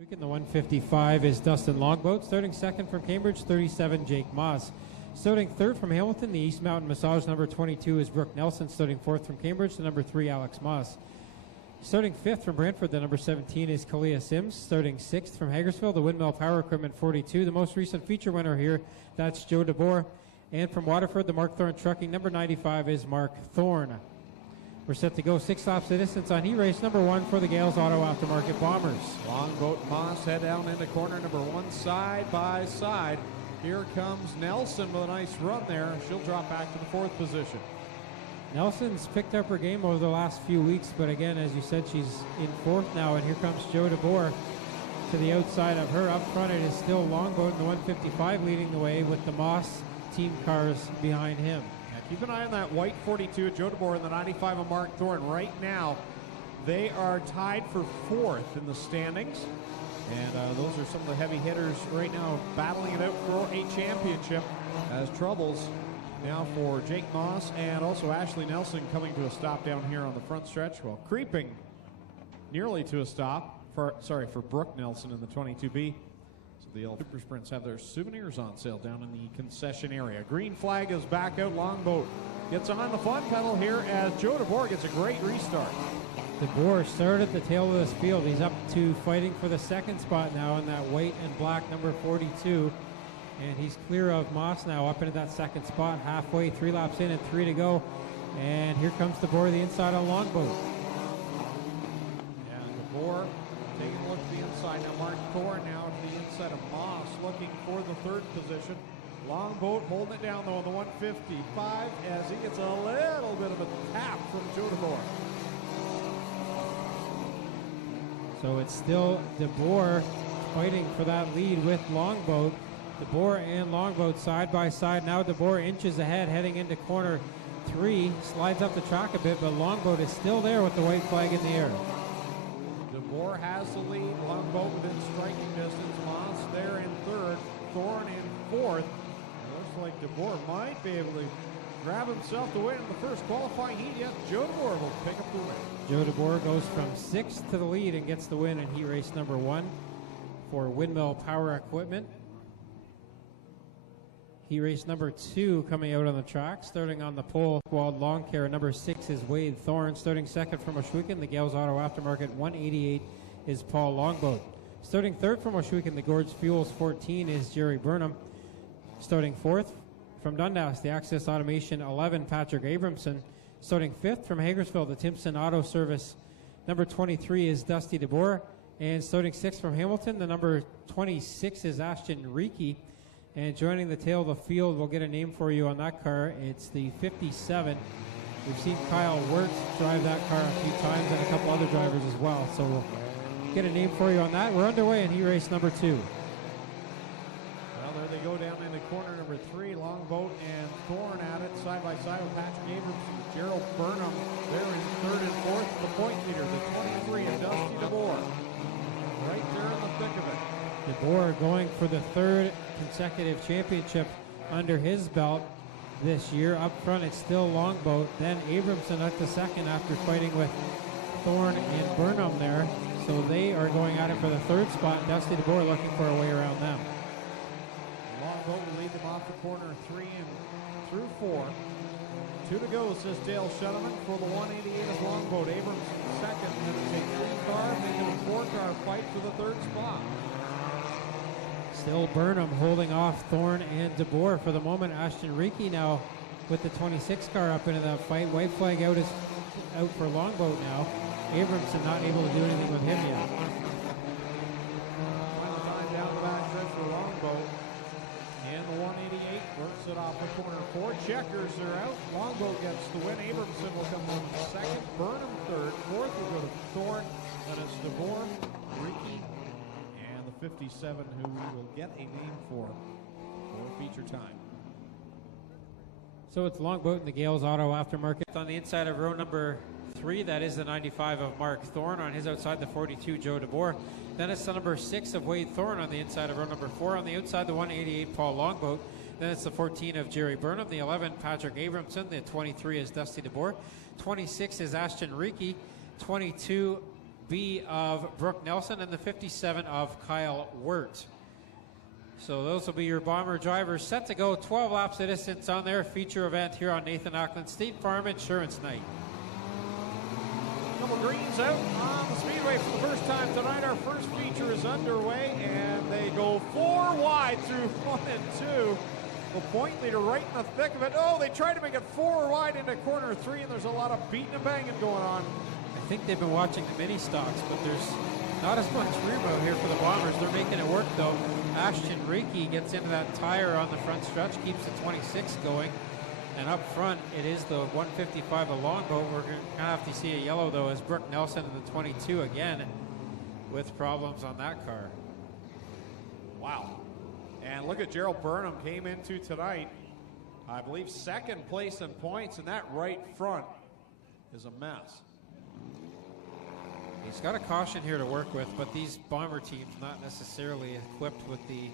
In the 155 is Dustin Longboat. Starting second from Cambridge, 37, Jake Moss. Starting third from Hamilton, the East Mountain Massage, number 22 is Brooke Nelson. Starting fourth from Cambridge, the number 3, Alex Moss. Starting fifth from Brantford, the number 17 is Kalia Sims. Starting sixth from Hagersville, the Windmill Power Equipment 42. The most recent feature winner here, that's Joe DeBoer. And from Waterford, the Mark Thorne Trucking, number 95 is Mark Thorne. We're set to go 6 laps of distance on heat race number 1 for the Gales Auto Aftermarket Bombers. Longboat Moss head down into corner number 1 side by side. Here comes Nelson with a nice run there. She'll drop back to the 4th position. Nelson's picked up her game over the last few weeks, but again, as you said, she's in 4th now, and here comes Joe DeBoer to the outside of her. Up front, it is still Longboat in the 155 leading the way with the Moss team cars behind him. Keep an eye on that white 42, Joe DeBoer, and the 95 of Mark Thorne. Right now, they are tied for 4th in the standings. And those are some of the heavy hitters right now battling it out for a championship as troubles now for Jake Moss and also Ashley Nelson coming to a stop down here on the front stretch. Well, creeping nearly to a stop for Brooke Nelson in the 22B. The old Super Sprints have their souvenirs on sale down in the concession area. Green flag is back out. Longboat gets on the fun pedal here as Joe DeBoer gets a great restart. DeBoer started at the tail of this field. He's up to fighting for the 2nd spot now in that white and black number 42. And he's clear of Moss now up into that 2nd spot. Halfway, 3 laps in and 3 to go. And here comes DeBoer, the inside on Longboat. Yeah, DeBoer taking a look at the inside. Now Mark Thorne now to the inside of Moss looking for the 3rd position. Longboat holding it down though on the 155 as he gets a little bit of a tap from Joe DeBoer. So it's still DeBoer fighting for that lead with Longboat. DeBoer and Longboat side by side. Now DeBoer inches ahead heading into corner 3. Slides up the track a bit, but Longboat is still there with the white flag in the air. DeBoer has the lead. Longboat within striking distance. Moss there in 3rd. Thorne in 4th. It looks like DeBoer might be able to grab himself the win in the first qualifying heat. Yet Joe DeBoer will pick up the win. Joe DeBoer goes from 6th to the lead and gets the win in heat race number 1 for Windmill Power Equipment. Heat race number 2 coming out on the track. Starting on the pole, Quad Lawn Care, number 6 is Wade Thorne. Starting second from Oshwegan, the Gales Auto Aftermarket 188 is Paul Longboat. Starting third from Oshwegan, the Gorge Fuels 14 is Jerry Burnham. Starting 4th from Dundas, the Access Automation 11, Patrick Abramson. Starting 5th from Hagersville, the Timpson Auto Service number 23 is Dusty DeBoer. And starting 6th from Hamilton, the number 26 is Ashton Reiki. And joining the tail of the field, we'll get a name for you on that car. It's the 57. We've seen Kyle Wirtz drive that car a few times and a couple other drivers as well. So we'll get a name for you on that. We're underway in heat race number 2. Well, there they go down into corner number 3. Longboat and Thorne at it side by side with Patrick Abramson. Gerald Burnham there in 3rd and 4th. The point leader, the 23 of Dusty DeBoer. Right there in the thick of it. DeBoer going for the 3rd consecutive championship under his belt this year. Up front, it's still Longboat. Then Abramson at the 2nd after fighting with Thorne and Burnham there. So they are going at it for the 3rd spot. Dusty DeBoer looking for a way around them. Longboat will lead them off the corner 3 and through 4. 2 to go, says Dale Shuttleman. For the 188 is Longboat. Abramson 2nd. And it's a 3-car, making a 4-car fight for the 3rd spot. Still Burnham holding off Thorne and DeBoer for the moment. Ashton Reiki now with the 26 car up into that fight. White flag out for Longboat now. Abramson not able to do anything with him yet. Final time down the back stretch for Longboat. And the 188 works it off the corner. 4 checkers are out. Longboat gets the win. Abramson will come in 2nd. Burnham 3rd. 4th will go to Thorne. Then it's DeBoer, Reiki, 57 who we will get a name for feature time. So it's Longboat and the Gales Auto Aftermarket. On the inside of row number 3, that is the 95 of Mark Thorne. On his outside, the 42, Joe DeBoer. Then it's the number 6 of Wade Thorne on the inside of row number 4. On the outside, the 188, Paul Longboat. Then it's the 14 of Jerry Burnham. The 11, Patrick Abramson. The 23 is Dusty DeBoer. 26 is Ashton Reiki. 22 B of Brooke Nelson, and the 57 of Kyle Wirt. So those will be your Bomber drivers set to go 12 laps of distance on their feature event here on Nathan Ackland State Farm Insurance Night. Couple greens out on the speedway for the first time tonight. Our first feature is underway, and they go 4 wide through 1 and 2. The point leader right in the thick of it. Oh, they try to make it 4 wide into corner 3, and there's a lot of beating and banging going on. I think they've been watching the mini stocks, but there's not as much room out here for the Bombers. They're making it work, though. Ashton Reiki gets into that tire on the front stretch, keeps the 26 going. And up front, it is the 155, a longboat. We're going to have to see a yellow, though, as Brooke Nelson in the 22 again with problems on that car. Wow. And look at Gerald Burnham came into tonight, I believe, second place in points, and that right front is a mess. He's got a caution here to work with, but these Bomber teams not necessarily equipped with the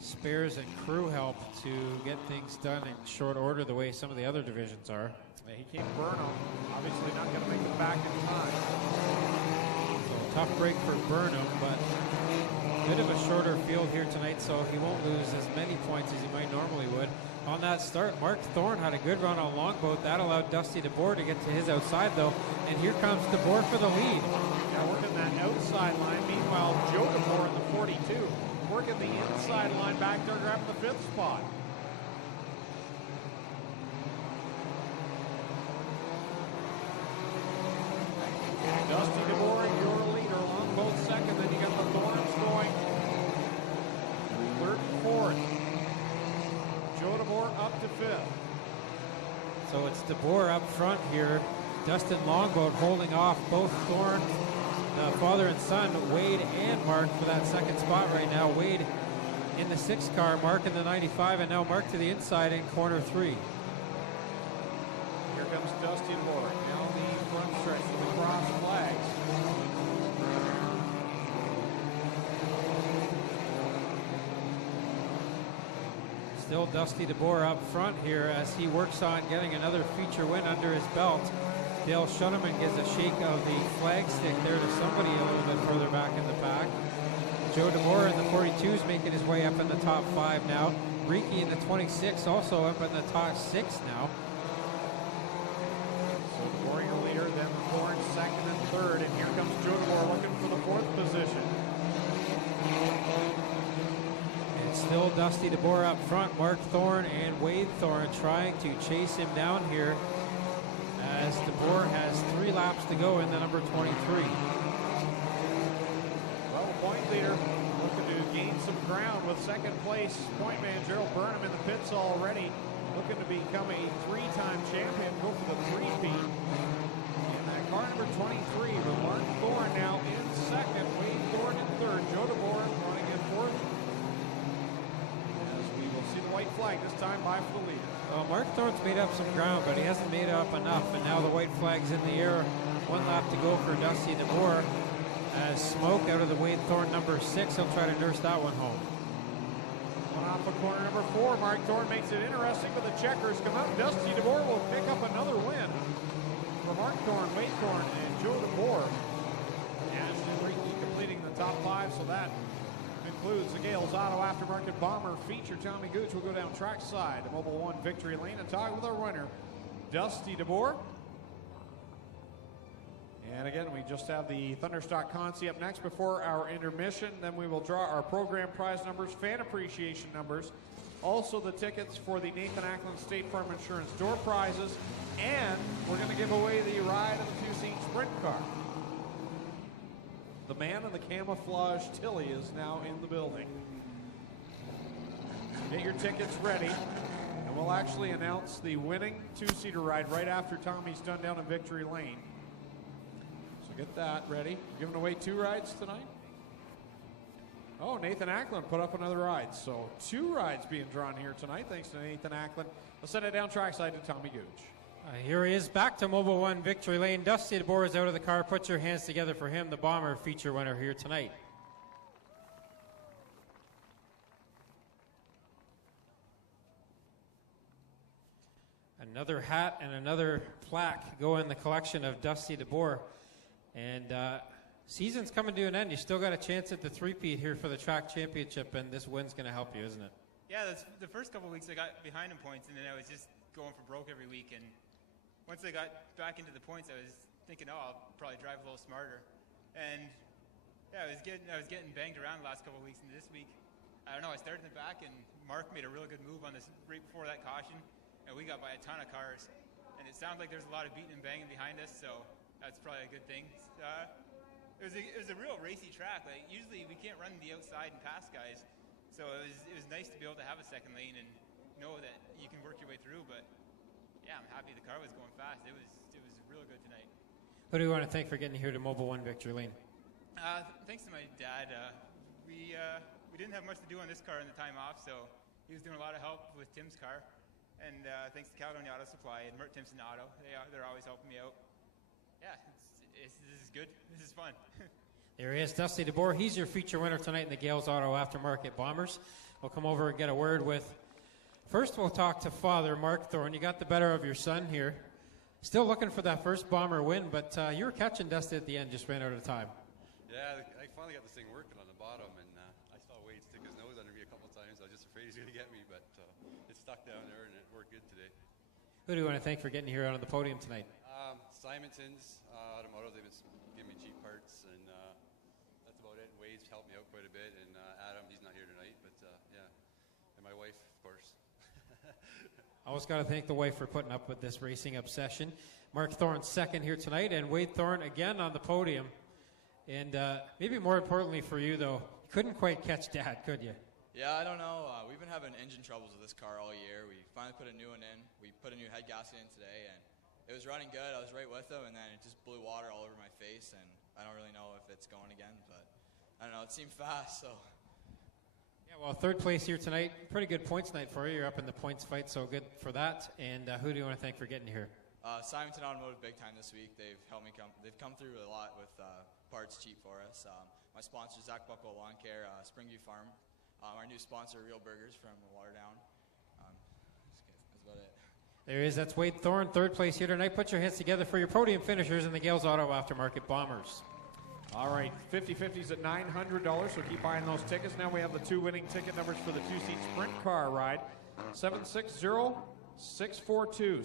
spares and crew help to get things done in short order the way some of the other divisions are. Yeah, he came Burnham, obviously not going to make it back in time. So tough break for Burnham, but a bit of a shorter field here tonight, so he won't lose as many points as he might normally would. On that start, Mark Thorne had a good run on longboat. That allowed Dusty DeBoer to get to his outside, though. And here comes DeBoer for the lead. Yeah, working that outside line. Meanwhile, Joe DeBoer in the 42, working the inside line back there, grabbing the 5th spot. Dusty DeBoer, your leader, longboat second. Then you got the Thorns going 3rd and 4th. Joe DeBoer up to 5th. So it's DeBoer up front here. Dustin Longboat holding off both Thorne, the father and son, Wade and Mark, for that second spot right now. Wade in the 6 car, Mark in the 95, and now Mark to the inside in corner 3. Here comes Dusty DeBoer. Now the front stretch with the cross flags. Still Dusty DeBoer up front here as he works on getting another feature win under his belt. Dale Shuneman gives a shake of the flag stick there to somebody a little bit further back in the pack. Joe DeBoer in the 42 is making his way up in the top 5 now. Reiki in the 26 also up in the top 6 now. So DeBoer your leader, then Thorne second and 3rd, and here comes Joe DeBoer looking for the 4th position. It's still Dusty DeBoer up front. Mark Thorne and Wade Thorne trying to chase him down here as DeBoer has 3 laps to go in the number 23. Well, point leader looking to gain some ground with second place point man Gerald Burnham in the pits already, looking to become a 3-time champion, go for the 3-peat. In that car number 23 with Mark Thorne now in second, Wade Thorne in 3rd, Joe DeBoer running in 4th. As we will see the white flag this time by for the leader. Well, Mark Thorne's made up some ground, but he hasn't made up enough, and now the white flag's in the air. 1 lap to go for Dusty DeBoer. As smoke out of the Wade Thorne number 6, he'll try to nurse that one home. One off of corner number 4, Mark Thorne makes it interesting, but the checkers come out. Dusty DeBoer will pick up another win for Mark Thorne, Wade Thorne, and Joe DeBoer. Ashton Reiki completing the top 5, so that concludes the Gales Auto Aftermarket Bomber feature. Tommy Gooch will go down trackside to Mobile One Victory Lane and talk with our winner, Dusty DeBoer. And again, we just have the Thunderstock Consi up next before our intermission. Then we will draw our program prize numbers, fan appreciation numbers, also the tickets for the Nathan Ackland State Farm Insurance door prizes, and we're going to give away the ride of the 2-seat sprint car. The man in the camouflage Tilly is now in the building. Get your tickets ready, and we'll actually announce the winning 2-seater ride right after Tommy's done down in Victory Lane. So get that ready. Giving away 2 rides tonight. Oh, Nathan Ackland put up another ride. So 2 rides being drawn here tonight, thanks to Nathan Ackland. Let's send it down trackside to Tommy Gooch. Here he is back to Mobile One Victory Lane. Dusty DeBoer is out of the car. Put your hands together for him, the Bomber feature winner here tonight. Another hat and another plaque go in the collection of Dusty DeBoer. And Season's coming to an end. You still got a chance at the three-peat here for the track championship, and this win's going to help you, isn't it? Yeah, that's the first couple of weeks I got behind in points, and then I was just going for broke every week. And once I got back into the points, I was thinking, oh, I'll probably drive a little smarter. And yeah, I was getting banged around the last couple of weeks, and this week, I don't know, I started in the back, and Mark made a really good move on this right before that caution, and we got by a ton of cars. And it sounds like there's a lot of beating and banging behind us, so that's probably a good thing. It was a real racy track. Like usually we can't run the outside and pass guys, so it was nice to be able to have a second lane and know that you can work your way through. But yeah, I'm happy the car was going fast. It was real good tonight. Who do you want to thank for getting here to Mobile One Victory Lane? Thanks to my dad. We didn't have much to do on this car in the time off, so he was doing a lot of help with Tim's car. And thanks to Caledonia Auto Supply and Mert Timpson Auto, they're always helping me out. Yeah, this is good. This is fun. There he is, Dusty DeBoer. He's your feature winner tonight in the Gales Auto Aftermarket Bombers. We'll come over and get a word with. First, we'll talk to Father Mark Thorne. You got the better of your son here. Still looking for that first bomber win, but you were catching Dusty at the end, just ran out of time. Yeah, I finally got this thing working on the bottom, and I saw Wade stick his nose under me a couple times. I was just afraid he's going to get me, but it stuck down there, and it worked good today. Who do you want to thank for getting here out on the podium tonight? Simonton's Automotive, they've been giving me cheap parts, and that's about it. Wade's helped me out quite a bit, and Adam, he's not here tonight, but yeah, and my wife, of course. Always got to thank the wife for putting up with this racing obsession. Mark Thorne second here tonight, and Wade Thorne again on the podium. And maybe more importantly for you, though, you couldn't quite catch Dad, could you? Yeah, I don't know. We've been having engine troubles with this car all year. We finally put a new one in. We put a new head gasket in today, and it was running good. I was right with him, and then it just blew water all over my face, and I don't really know if it's going again, but I don't know. It seemed fast, so. Yeah, well, third place here tonight. Pretty good points night for you. You're up in the points fight, so good for that. And who do you want to thank for getting here? Simonton Automotive big time this week. They've helped me they've come through a lot with parts cheap for us. My sponsor, Zach Buckle Lawn Care, Springview Farm. Our new sponsor, Real Burgers from Waterdown. That's about it. There he is. That's Wade Thorne, third place here tonight. Put your hands together for your podium finishers in the Gales Auto Aftermarket Bombers. All right, 50-50s at $900, so keep buying those tickets. Now we have the two winning ticket numbers for the two-seat sprint car ride. 760-642.